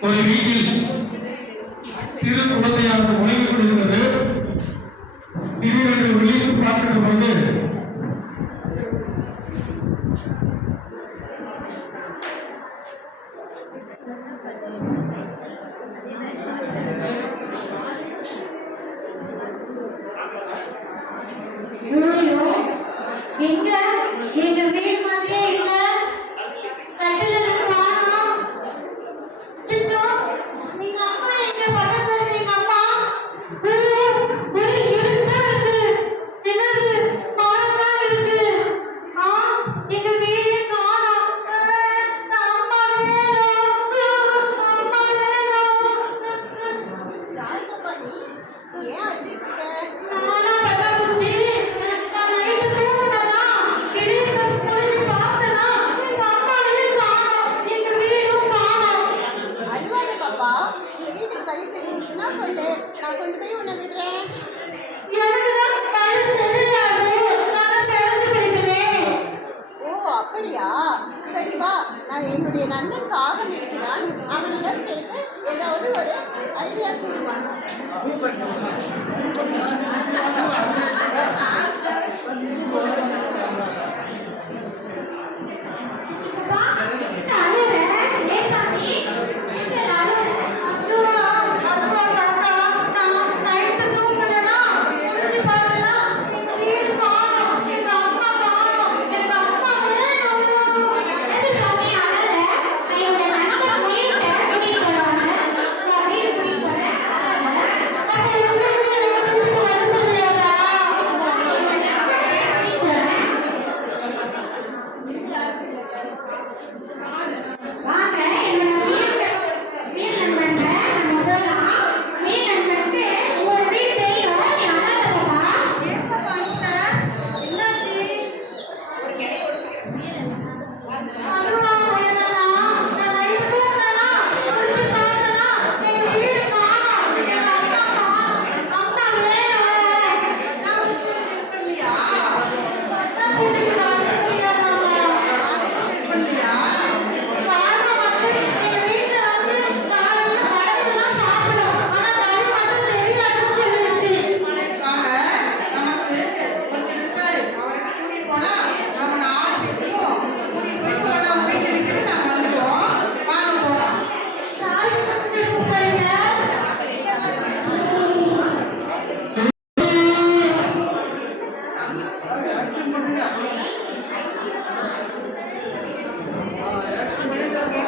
ஒரு வீட்டில் சிறு குழந்தையானது உணவு கொண்டிருந்தது திடீரென்று வெளியில் பார்க்கின்ற பொழுது எங்க அப்பா இந்த வீட்டுக்கு வழி தெரிஞ்சுச்சுன்னா சொல்லு. நான் கொண்டு போய் உன்னை விடுறேன். ஓ அப்படியா? சரி நான் என்னுடைய நண்பன் பாகம் இருக்கிறான். அவனிடம் கேட்டு ஏதாவது ஒரு ஐடியா கூறுவான்.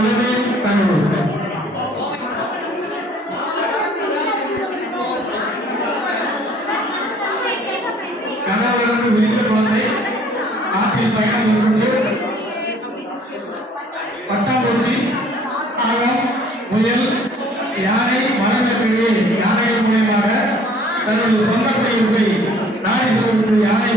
குழுவே தகவல் கனவிலிருந்து விரிந்த குழந்தை ஆற்றில் பயணம் முயல் யானை மரங்களுக்கிடையே யானைகள் மூலியமாக தன்னுடைய சொந்த குடியிருப்பை நாடி செல்லக்கூடிய யானை